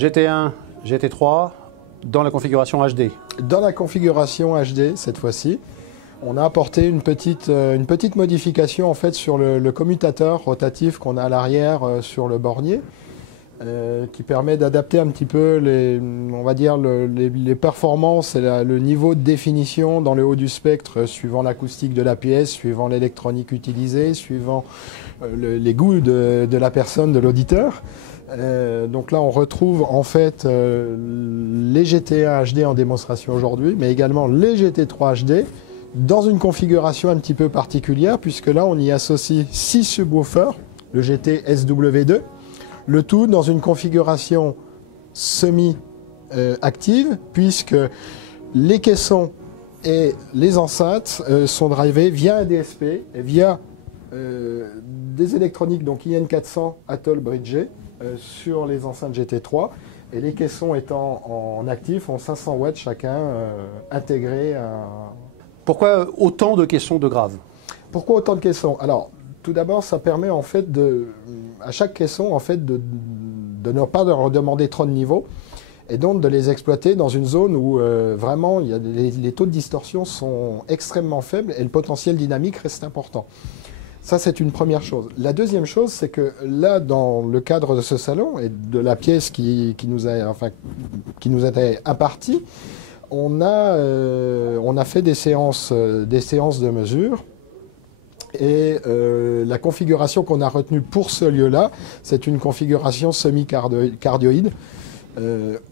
GT1, GT3 dans la configuration HD. Dans la configuration HD, cette fois-ci, on a apporté une petite modification en fait sur le commutateur rotatif qu'on a à l'arrière sur le bornier, qui permet d'adapter un petit peu on va dire les performances et le niveau de définition dans le haut du spectre suivant l'acoustique de la pièce, suivant l'électronique utilisée, suivant les goûts de la personne, de l'auditeur. Donc là, on retrouve en fait les GT1 HD en démonstration aujourd'hui, mais également les GT3 HD dans une configuration un petit peu particulière, puisque là, on y associe 6 subwoofers, le GT SW2, le tout dans une configuration semi-active, puisque les caissons et les enceintes sont drivés via un DSP et via des électroniques, donc IN400 Atoll Bridgé, sur les enceintes GT3, et les caissons étant en actif ont 500 watts chacun intégrés à... Pourquoi autant de caissons de Grave? Pourquoi autant de caissons? Alors, tout d'abord, ça permet en fait à chaque caisson en fait de ne pas leur demander trop de niveaux, et donc de les exploiter dans une zone où vraiment les taux de distorsion sont extrêmement faibles et le potentiel dynamique reste important. Ça, c'est une première chose. La deuxième chose, c'est que là, dans le cadre de ce salon et de la pièce qui nous a été impartie, on a fait des séances de mesure. Et la configuration qu'on a retenue pour ce lieu-là, c'est une configuration semi-cardioïde,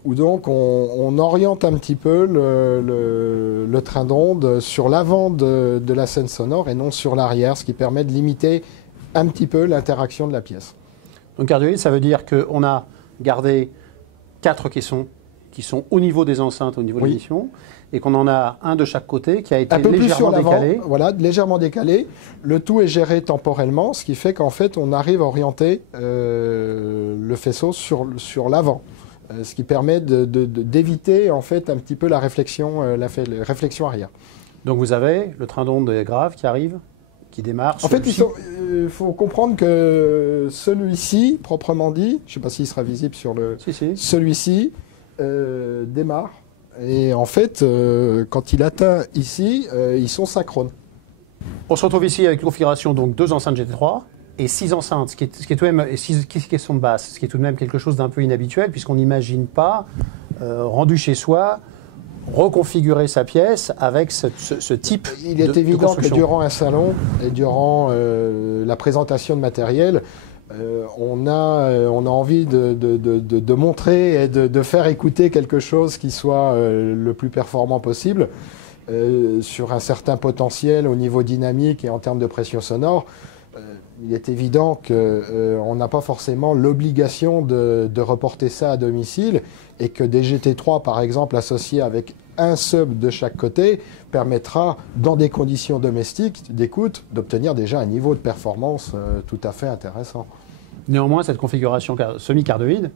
où donc on oriente un petit peu le train d'onde sur l'avant de la scène sonore et non sur l'arrière, ce qui permet de limiter un petit peu l'interaction de la pièce. Donc cardioïde, ça veut dire qu'on a gardé 4 caissons qui sont au niveau des enceintes, au niveau de l'émission, et qu'on en a un de chaque côté qui a été légèrement décalé. Voilà, légèrement décalé. Le tout est géré temporellement, ce qui fait qu'en fait, on arrive à orienter le faisceau sur l'avant. Ce qui permet d'éviter en fait un petit peu la réflexion arrière. Donc vous avez le train d'onde Grave qui arrive, qui démarre. En fait, il faut comprendre que celui-ci, proprement dit, je ne sais pas s'il sera visible sur le... Celui-ci démarre. Et en fait, quand il atteint ici, ils sont synchrones. On se retrouve ici avec une configuration, donc 2 enceintes GT3 et 6 enceintes, ce qui est tout de même, et 6 caissons de basse, ce qui est tout de même quelque chose d'un peu inhabituel, puisqu'on n'imagine pas, rendu chez soi, reconfigurer sa pièce avec ce type de construction. Il est évident que durant un salon et durant la présentation de matériel, on a envie de montrer et de faire écouter quelque chose qui soit le plus performant possible sur un certain potentiel au niveau dynamique et en termes de pression sonore. Il est évident qu'on n'a pas forcément l'obligation de reporter ça à domicile et que des GT3 par exemple associés avec un sub de chaque côté permettra dans des conditions domestiques d'écoute d'obtenir déjà un niveau de performance tout à fait intéressant. Néanmoins, cette configuration semi-cardioïde,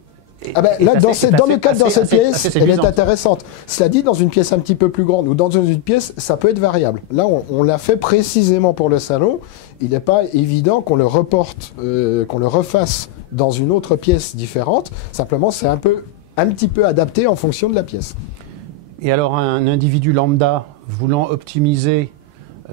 dans le cadre de cette pièce, elle est intéressante. Cela dit, dans une pièce un petit peu plus grande ou dans une pièce, ça peut être variable. Là, on l'a fait précisément pour le salon. Il n'est pas évident qu'on le reporte, qu'on le refasse dans une autre pièce différente. Simplement, c'est un petit peu adapté en fonction de la pièce. Et alors, un individu lambda voulant optimiser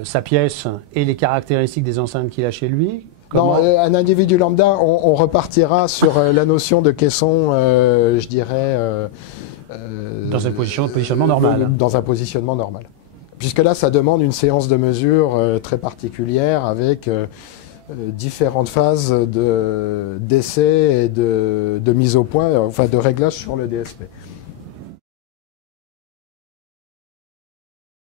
sa pièce et les caractéristiques des enceintes qu'il a chez lui, non, un individu lambda, on repartira sur la notion de caisson, je dirais... dans un positionnement normal. Dans un positionnement normal. Puisque là, ça demande une séance de mesure très particulière avec différentes phases d'essai et de mise au point, enfin de réglage sur le DSP.